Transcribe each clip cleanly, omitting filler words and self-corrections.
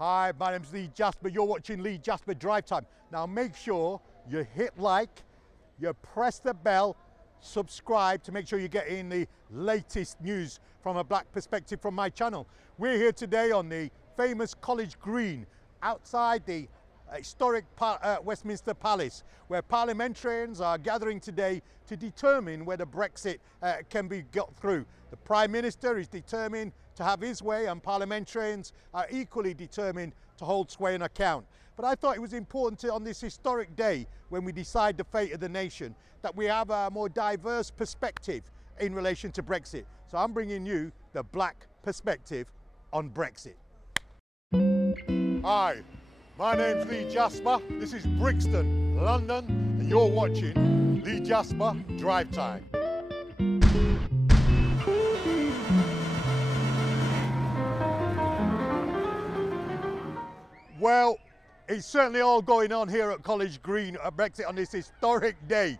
Hi, my name's Lee Jasper. You're watching Lee Jasper Drive Time. Now make sure you hit like, you press the bell, subscribe to make sure you're getting the latest news from a black perspective from my channel. We're here today on the famous College Green outside the historic Westminster Palace, where parliamentarians are gathering today to determine whether Brexit can be got through. The Prime Minister is determined to have his way, and parliamentarians are equally determined to hold sway and account. But I thought it was important to, on this historic day when we decide the fate of the nation, that we have a more diverse perspective in relation to Brexit. So I'm bringing you the black perspective on Brexit. Hi, my name's Lee Jasper. This is Brixton, London, and you're watching Lee Jasper Drive Time. Well, it's certainly all going on here at College Green at Brexit on this historic day.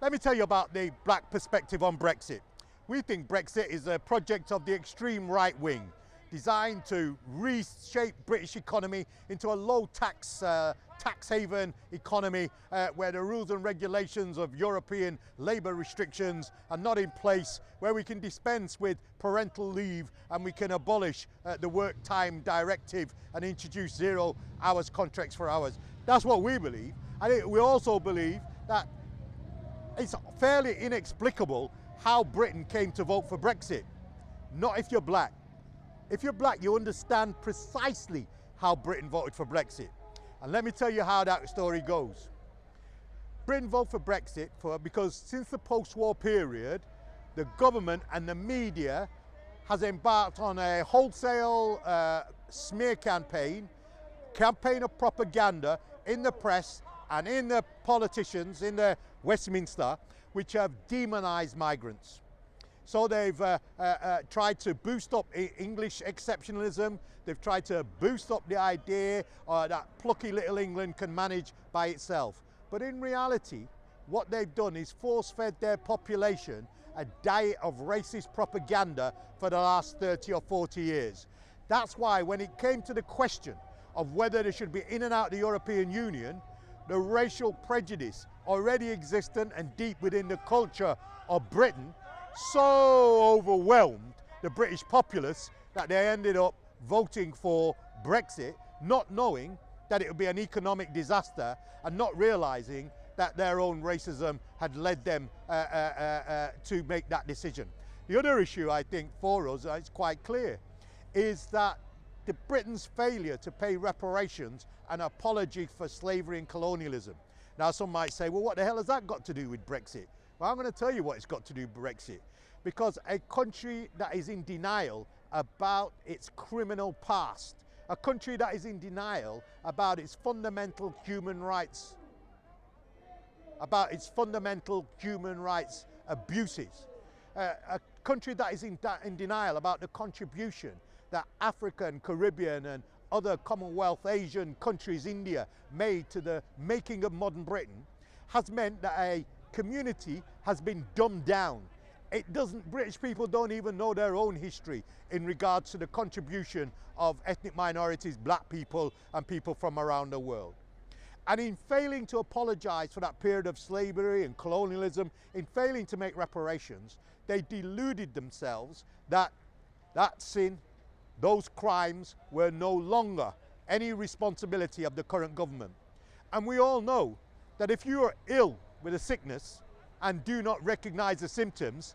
Let me tell you about the black perspective on Brexit. We think Brexit is a project of the extreme right wing, designed to reshape British economy into a low tax haven economy where the rules and regulations of European labour restrictions are not in place, where we can dispense with parental leave and we can abolish the work time directive and introduce 0 hours contracts for hours. That's what we believe. And we also believe that it's fairly inexplicable how Britain came to vote for Brexit. Not if you're black. If you're black, you understand precisely how Britain voted for Brexit. And let me tell you how that story goes. Britain voted for Brexit because since the post-war period, the government and the media has embarked on a wholesale smear campaign of propaganda in the press and in the politicians in the Westminster, which have demonized migrants. So they've tried to boost up English exceptionalism. They've tried to boost up the idea that plucky little England can manage by itself. But in reality, what they've done is force-fed their population a diet of racist propaganda for the last 30 or 40 years. That's why when it came to the question of whether they should be in and out of the European Union, the racial prejudice already existent and deep within the culture of Britain so overwhelmed the British populace that they ended up voting for Brexit, not knowing that it would be an economic disaster and not realizing that their own racism had led them to make that decision. The other issue, I think, for us, it's quite clear, is that the Britain's failure to pay reparations and apology for slavery and colonialism. Now, some might say, well, what the hell has that got to do with Brexit? Well, I'm going to tell you what it's got to do with Brexit. Because a country that is in denial about its criminal past, a country that is in denial about its fundamental human rights, abuses, a country that is in denial about the contribution that African, Caribbean and other Commonwealth Asian countries, India, made to the making of modern Britain, has meant that a community has been dumbed down. British people don't even know their own history in regards to the contribution of ethnic minorities, black people and people from around the world. And in failing to apologize for that period of slavery and colonialism, in failing to make reparations, they deluded themselves that that sin, those crimes were no longer any responsibility of the current government. And we all know that if you are ill with a sickness and do not recognize the symptoms,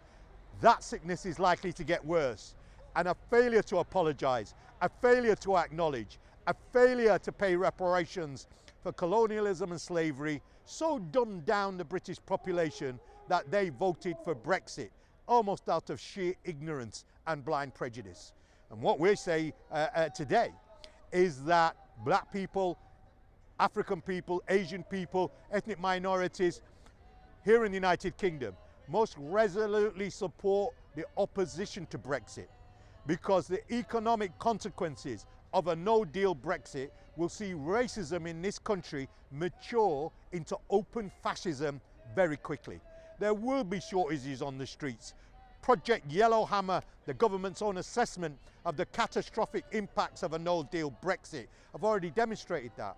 that sickness is likely to get worse. And a failure to apologize, a failure to acknowledge, a failure to pay reparations for colonialism and slavery so dumbed down the British population that they voted for Brexit, almost out of sheer ignorance and blind prejudice. And what we say today is that black people, African people, Asian people, ethnic minorities here in the United Kingdom most resolutely support the opposition to Brexit, because the economic consequences of a no-deal Brexit will see racism in this country mature into open fascism very quickly. There will be shortages on the streets. Project Yellowhammer, the government's own assessment of the catastrophic impacts of a no-deal Brexit, have already demonstrated that.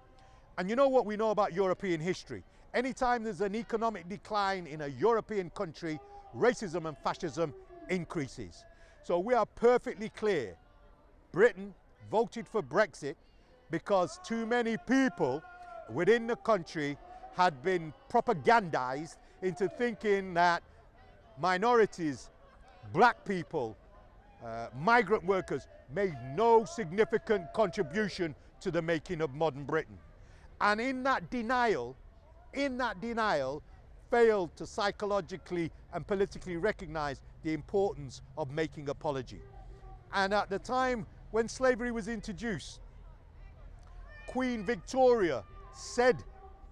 And you know what we know about European history? Anytime there's an economic decline in a European country, racism and fascism increases. So we are perfectly clear. Britain voted for Brexit because too many people within the country had been propagandized into thinking that minorities, black people, migrant workers made no significant contribution to the making of modern Britain. And in that denial, failed to psychologically and politically recognize the importance of making apology. And at the time when slavery was introduced, Queen Victoria said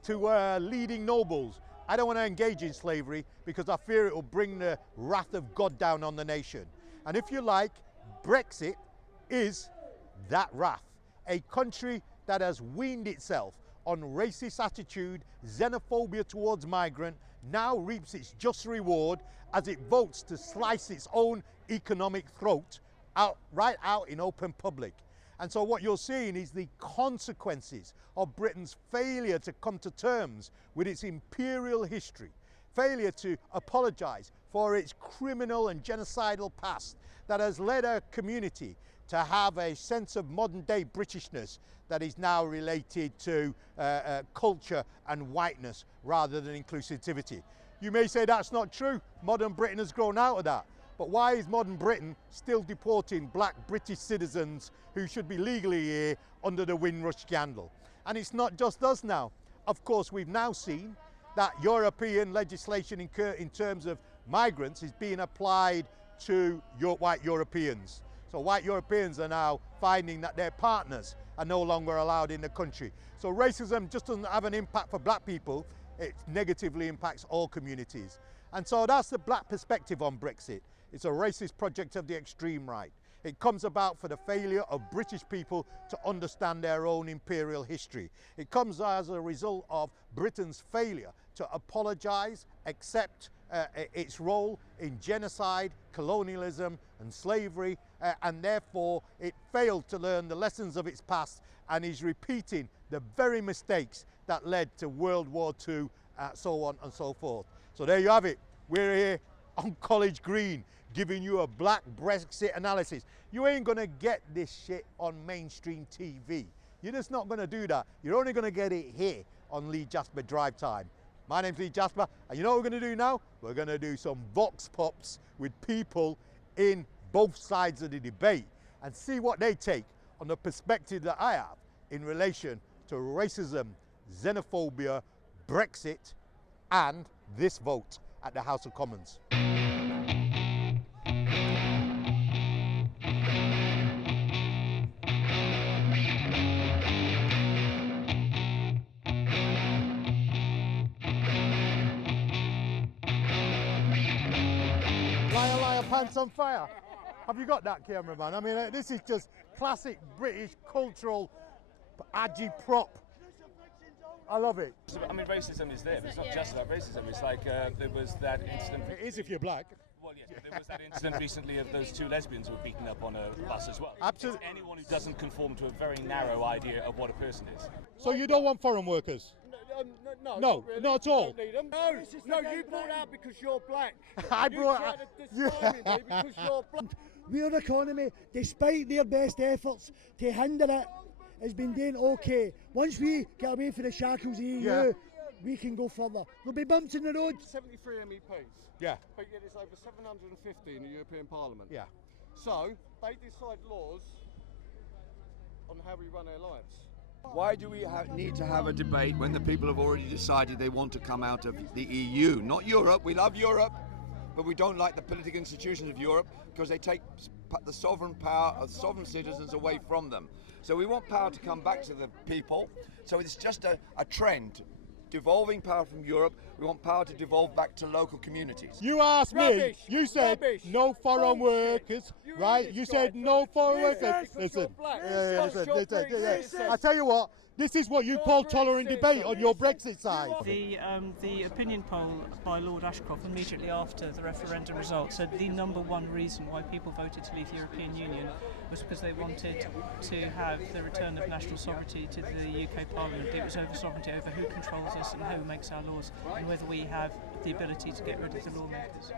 to leading nobles, I don't want to engage in slavery because I fear it will bring the wrath of God down on the nation. And if you like, Brexit is that wrath. A country that has weaned itself on racist attitude, xenophobia towards migrant, now reaps its just reward as it votes to slice its own economic throat right out in open public. And so what you're seeing is the consequences of Britain's failure to come to terms with its imperial history, failure to apologize for its criminal and genocidal past that has led a community to have a sense of modern day Britishness that is now related to culture and whiteness rather than inclusivity. You may say that's not true. Modern Britain has grown out of that. But why is modern Britain still deporting black British citizens who should be legally here under the Windrush scandal? And it's not just us now. Of course, we've now seen that European legislation in terms of migrants is being applied to white Europeans. So white Europeans are now finding that their partners are no longer allowed in the country. So racism just doesn't have an impact for black people, it negatively impacts all communities. And so that's the black perspective on Brexit. It's a racist project of the extreme right. It comes about for the failure of British people to understand their own imperial history. It comes as a result of Britain's failure to apologise, accept its role in genocide, colonialism and slavery, and therefore it failed to learn the lessons of its past and is repeating the very mistakes that led to World War II, so on and so forth. So there you have it. We're here on College Green giving you a black Brexit analysis. You ain't gonna get this shit on mainstream TV. You're just not gonna do that. You're only gonna get it here on Lee Jasper Drive Time. My name's Lee Jasper, and you know what we're gonna do now? We're gonna do some vox pops with people in both sides of the debate and see what they take on the perspective that I have in relation to racism, xenophobia, Brexit, and this vote at the House of Commons. Liar, liar, pants on fire. Have you got that, cameraman? I mean, this is just classic British cultural agitprop. I love it. I mean, racism is there, but it's not just about racism. It's like there was that incident. It is if you're black. Well, yes, but there was that incident recently of those two lesbians who were beaten up on a bus as well. Absolutely. It's anyone who doesn't conform to a very narrow idea of what a person is. So you don't want foreign workers? No, No, really. not at all. Don't need them. No, you brought out because you're black. I You brought tried to discriminate me because you're black. Our economy, despite their best efforts to hinder it, has been doing okay. Once we get away from the shackles of the EU, we can go further. There'll be bumps in the road. 73 MEPs. Yeah. But yet it's over 750 in the European Parliament. Yeah. So they decide laws on how we run our lives. Why do we need to have a debate when the people have already decided they want to come out of the EU? Not Europe. We love Europe, but we don't like the political institutions of Europe because they take the sovereign power of sovereign citizens away from them. So we want power to come back to the people. So it's just a trend devolving power from Europe. We want power to devolve back to local communities. You asked me, Rubbish, you said rubbish, no foreign bullshit. workers, You right? idiot You said guy. no foreign Racist. workers. Because you're Listen, black. listen. Racist. I tell you what, this is what you call tolerant debate on your Brexit side. The opinion poll by Lord Ashcroft immediately after the referendum result said the number one reason why people voted to leave the European Union was because they wanted to have the return of national sovereignty to the UK Parliament. It was over sovereignty over who controls us and who makes our laws and whether we have the ability to get rid of the lawmakers.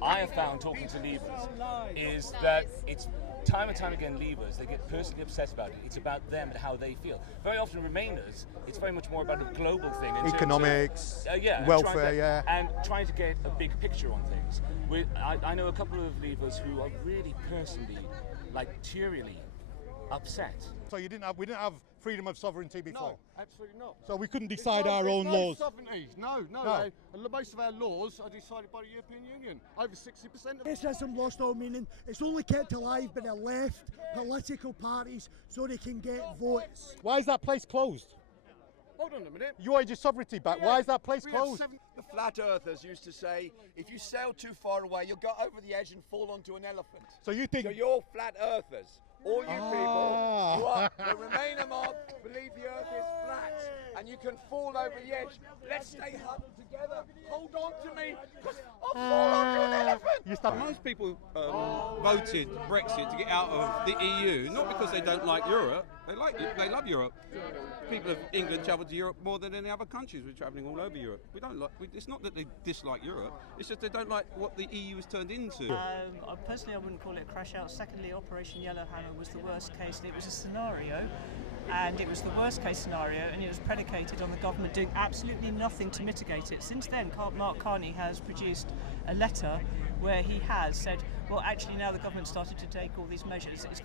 I have found, talking to Leavers, is that it's time and time again Leavers, they get personally obsessed about it. It's about them and how they feel. Very often Remainers, it's very much more about a global thing. In Economics, terms of, welfare, and trying to get a big picture on things. I know a couple of Leavers who are really personally, like materially upset. So we didn't have freedom of sovereignty before. No, absolutely not. So we couldn't There's decide our there's own no laws. Sovereignty. No. Most of our laws are decided by the European Union. Over 60% of Racism lost all meaning. It's only kept alive by the left political parties so they can get votes. Why is that place closed? Hold on a minute. You wanted your sovereignty back. Why is that place We have closed? The flat earthers used to say, if you sail too far away, you'll go over the edge and fall onto an elephant. So you think So you're flat earthers. All you people, you are the Remainer mob, believe the earth is flat and you can fall over the edge. Let's stay huddled together. Hold on to me, because I'll fall onto an elephant. you start? Most people voted Brexit to get out of the EU, not because they don't like Europe. They love Europe. People of England travel to Europe more than any other countries. We're travelling all over Europe. It's not that they dislike Europe. It's just they don't like what the EU has turned into. Personally, I wouldn't call it a crash out. Secondly, Operation Yellowhammer was the worst case. It was a scenario, and it was the worst case scenario, and it was predicated on the government doing absolutely nothing to mitigate it. Since then, Mark Carney has produced a letter where he has said, well, actually now the government started to take all these measures, it's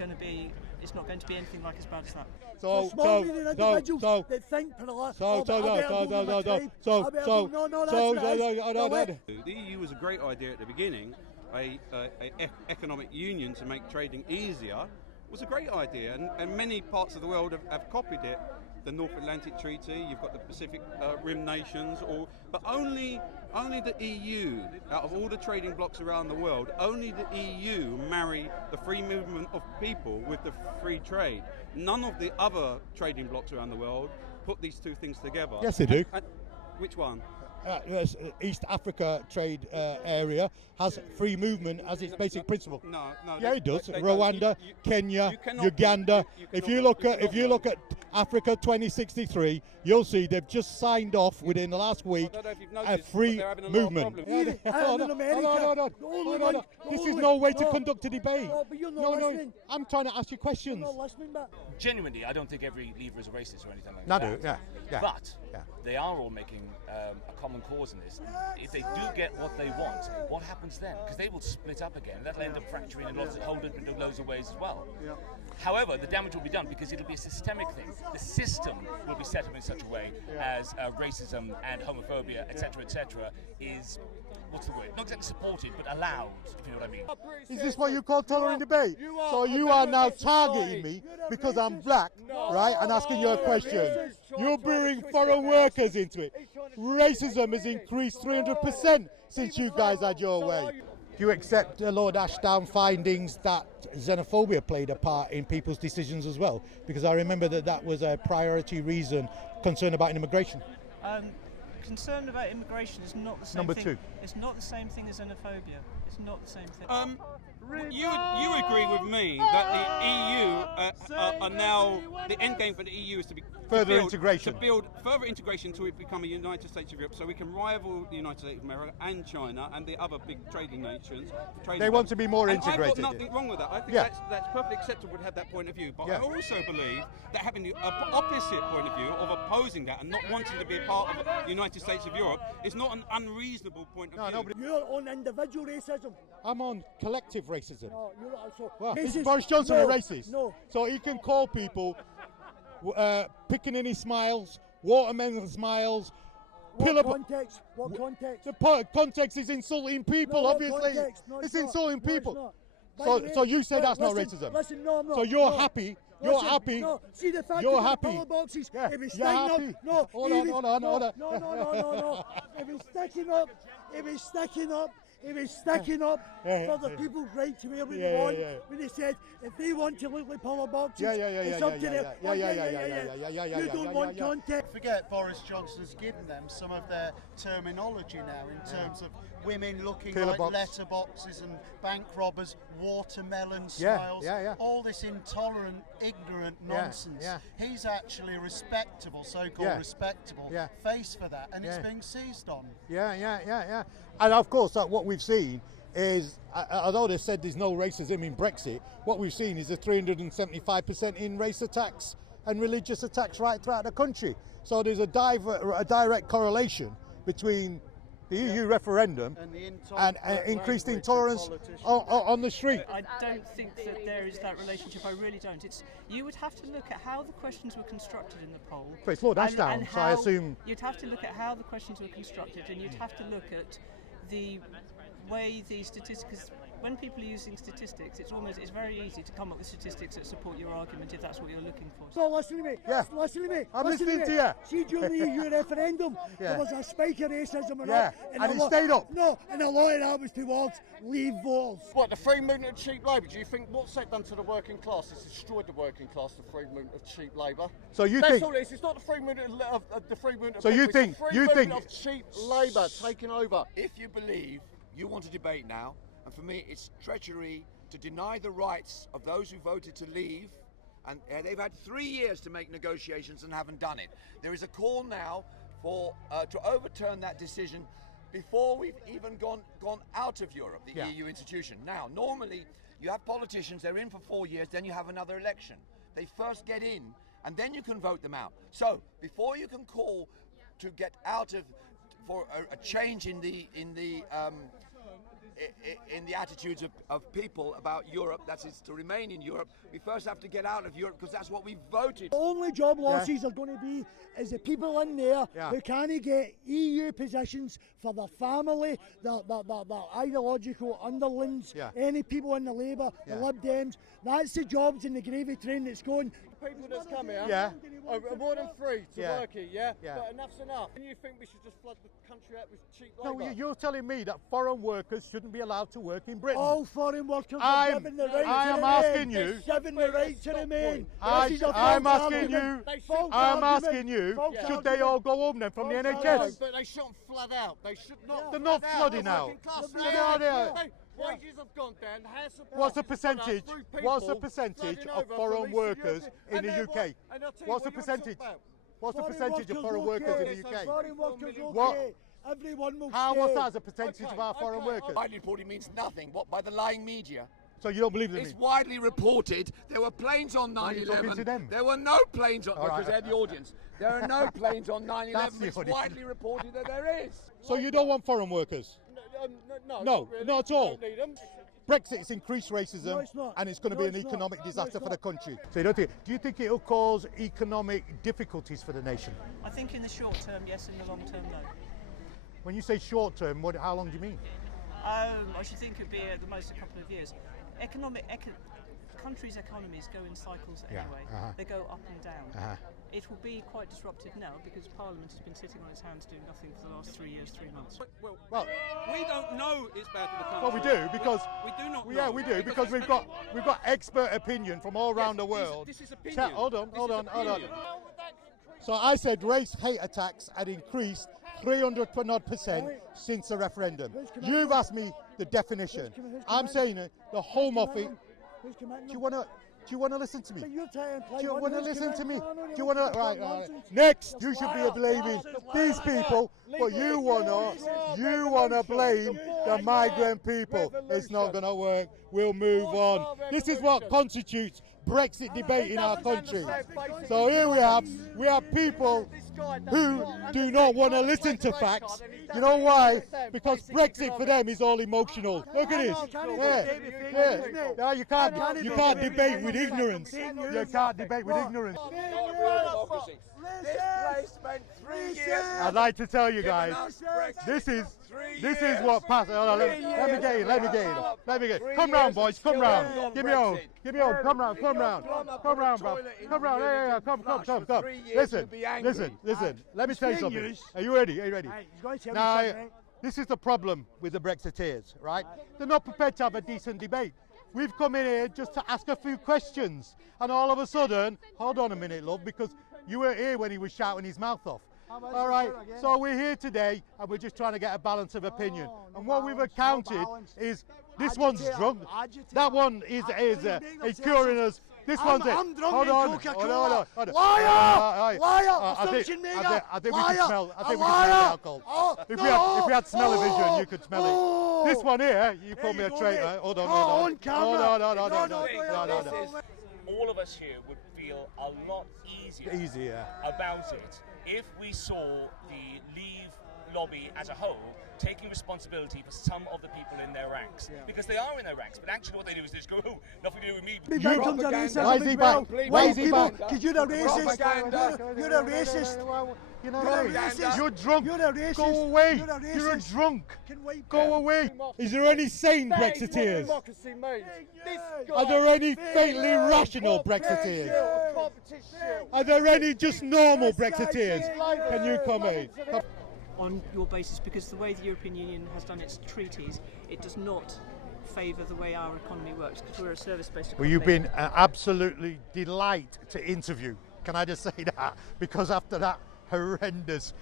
not going to be anything like as bad as that. The EU was a great idea at the beginning. A economic union to make trading easier was a great idea, and many parts of the world have copied it. The North Atlantic Treaty, you've got the Pacific Rim nations, but only the EU, out of all the trading blocs around the world, only the EU marry the free movement of people with the free trade. None of the other trading blocs around the world put these two things together. Yes, they do. Which one? East Africa trade area has free movement as its basic principle. No. Yeah, it does. They Rwanda, don't. Kenya, you cannot- Uganda. If you look cannot- at Africa 2063, you'll see they've just signed off within the last week I don't know if you've a noticed, but free they're having a lot of movement. problems. No. This is no way to conduct a debate. But you're not listening. I'm trying to ask you questions. You're not listening, but Genuinely, I don't think every Leaver is a racist or anything like No, that. yeah. But Yeah. they are all making a common cause in this. If they do get what they want, what happens then? Because they will split up again. That'll end up fracturing in lots of loads of ways as well. Yeah. However, the damage will be done because it'll be a systemic thing. The system will be set up in such a way as racism and homophobia, etc., is, what's the word? Not exactly supported, but allowed, if you know what I mean. Is this what you call tolerant debate? So you are now targeting me because I'm black, right, and asking you a question. You're bringing foreign workers into it. Racism has increased 300% since you guys had your way. Do you accept Lord Ashdown findings that xenophobia played a part in people's decisions as well? Because I remember that was a priority reason, concern about immigration. Concern about immigration is not the same Number thing. two. It's not the same thing as xenophobia. It's not the same thing. You agree with me that the EU are now, the end game for the EU is to be Further integration. To build further integration until we become a United States of Europe, so we can rival the United States of America and China and the other big trading nations. They want to be more and integrated. I've got nothing wrong with that. I think Yeah. that's perfectly acceptable to have that point of view. But Yeah. I also believe that having the opposite point of view of opposing that and not wanting to be a part of the United States of Europe is not an unreasonable point of view. you're on individual racism. I'm on collective racism. No, you're not. So Well, is racist- Boris Johnson no, a racist? No. So he can call people picking any smiles, watermelon smiles, What context? What context? The context is insulting people, No, what obviously. context? No, it's not. insulting No, it's people. not. By the way, So you say that's not listen, racism. Listen, no, I'm not. So you're No. happy You're listen, happy. No, see the fact You're of happy. the ballot boxes. Yeah, If he's you're sticking happy. up, no. Hold he on, was- hold on, no, hold on. No. If he's sticking up, if he's sticking up for the people's right to wear what they want. When they said if they want to look like ballot boxes, it's up to them. You don't want content. Forget Boris Johnson's given them some of their terminology now in terms of women looking Pillar like box. letterboxes and bank robbers, watermelon smiles, all this intolerant, ignorant nonsense. He's actually a respectable, so-called respectable face for that, and it's being seized on. Yeah. And of course, what we've seen is, although they said there's no racism in Brexit, what we've seen is a 375% in race attacks and religious attacks right throughout the country. So there's a direct correlation between the EU referendum and increased intolerance on the street. I don't think that there is that relationship. I really don't. You would have to look at how the questions were constructed in the poll. But it's Lord Ashdown, so I assume... You'd have to look at how the questions were constructed, and you'd have to look at the way the statistics... When people are using statistics, it's very easy to come up with statistics that support your argument if that's what you're looking for. So listen to me. Yeah. Listen to me. I'm listen listening to me. you. See, during the EU referendum, there was a spike of racism and it stayed up. No, and a lot of that was towards Leave voters. What, the free movement of cheap labour? Do you think what's that done to the working class? It's destroyed the working class, the free movement of cheap labour. So you That's think... all it is. It's not the free movement of the free movement of So you people, it's think... the free movement of cheap labour taking over. If you believe you want to debate now, and for me it's treachery to deny the rights of those who voted to leave, and they've had 3 years to make negotiations and haven't done it. There is a call now for to overturn that decision before we've even gone out of Europe, the EU institution. Now, normally you have politicians, they're in for 4 years, then you have another election. They first get in, and then you can vote them out. So before you can call to get out of, for a change in the attitudes of people about Europe, that is to remain in Europe, we first have to get out of Europe because that's what we voted. The only job losses are going to be is the people in there who can't get EU positions for their family, their ideological underlings, any people in the Labour, the Lib Dems. That's the jobs in the gravy train that's going. People that's come here are more than free to work here, but enough's enough. And you think we should just flood the country out with cheap labour? No, you're telling me that foreign workers shouldn't be allowed to work in Britain. All foreign workers are given the right I to am remain. asking you. Given the right to remain. I'm asking you, should they all go home then from the NHS? But they shouldn't flood out. They should not. They're not flooding out. Wages have gone down. What's the percentage? What's the percentage of foreign workers in the UK? What's the percentage? What's the percentage of foreign workers in the UK? Foreign workers okay. What? Everyone will How stay. was that as a percentage of our foreign workers? Widely reported means nothing. What, by the lying media? So you don't believe them? It's widely reported there were planes on 9/11. There were no planes on, because they're the audience. There are no planes on 9/11. It's widely reported that there is. So you don't want foreign workers? No, really. Not at all. Don't need them. Brexit's increased racism, and it's going to be an economic disaster for the country. So you don't think? Do you think it'll cause economic difficulties for the nation? I think in the short term, yes. In the long term, no. When you say short term, how long do you mean? I should think it'd be at the most a couple of years. Countries' economies go in cycles anyway. They go up and down. It will be quite disrupted now because Parliament has been sitting on its hands doing nothing for the last 3 years, 3 months. Well, we don't know it's bad for the country. Well, we do because we do not. Yeah, know, we do because we've got expert opinion from all around the world. This is opinion. Hold on. So I said race hate attacks had increased 300% since the referendum. You've asked me the definition. I'm saying the Home Office. Do you want to listen to me? Do you want to listen to me? Do you want to? Right. Next, you should be blaming these people, but you wanna blame the migrant people. It's not gonna work. We'll move on. This is what constitutes Brexit debate in our country. So here we have people who do not want to listen to facts. You know why? Because Brexit for them is all emotional. Look at this. Yeah, you can't debate with ignorance. You can't debate with ignorance. This place spent 3 years. I'd like to tell you guys, this is what passed. Let me get in. Come round, boys. Come round. Give me on. Come round, bro. Come round. Yeah. Come. Listen. Let me tell you something. Are you ready? Now, this is the problem with the Brexiteers, right? They're not prepared to have a decent debate. We've come in here just to ask a few questions, and all of a sudden, hold on a minute, love, because you were here when he was shouting his mouth off. All right, so we're here today, and we're just trying to get a balance of opinion. And what we've accounted is this one's drunk, that one is curing us. This one's it. I'm drunk Hold in on. Coca-Cola. Liar! Assumption maker. I think we can smell the alcohol. If we had smell-o-vision, you could smell it. This one here, you call me a traitor. Hold on. No. All of us here would feel a lot easier about it if we saw the Leave lobby as a whole taking responsibility for some of the people in their ranks. Because they are in their ranks, but actually what they do is they just go, oh, nothing to do with me. Why is he back? Because you're a racist. You're a racist. You know what I mean? You're drunk. You're a racist. Go away. You're a racist. You're a drunk. Go away. Is there any sane Brexiteers? Are there any fatally rational Brexiteers? Are there any just normal Brexiteers? Can you come in? On your basis, because the way the European Union has done its treaties, it does not favour the way our economy works, because we're a service-based economy. Well, you've been an absolutely delight to interview. Can I just say that? Because after that horrendous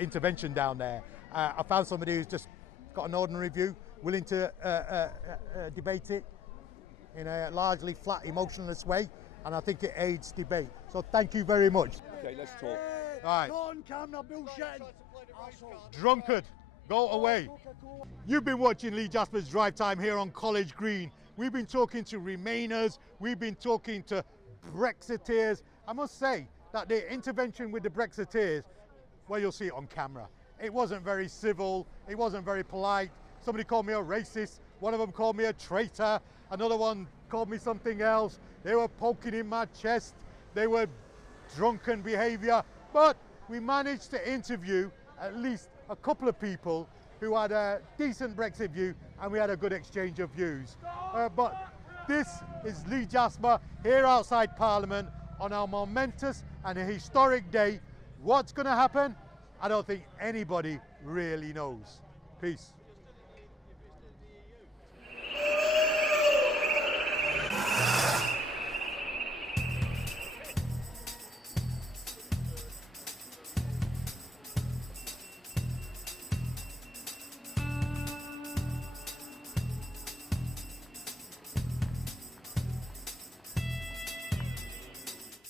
intervention down there, I found somebody who's just got an ordinary view, willing to debate it in a largely flat, emotionless way, and I think it aids debate. So thank you very much. Okay, let's talk. All right. On-camera bullshit. Drunkard, go away. You've been watching Lee Jasper's Drive Time here on College Green. We've been talking to Remainers, we've been talking to Brexiteers. I must say that the intervention with the Brexiteers, well, you'll see it on camera. It wasn't very civil, it wasn't very polite. Somebody called me a racist, one of them called me a traitor, another one called me something else. They were poking in my chest, they were drunken behaviour, but we managed to interview at least a couple of people who had a decent Brexit view, and we had a good exchange of views. But this is Lee Jasper here outside Parliament on our momentous and a historic day. What's going to happen? I don't think anybody really knows. Peace.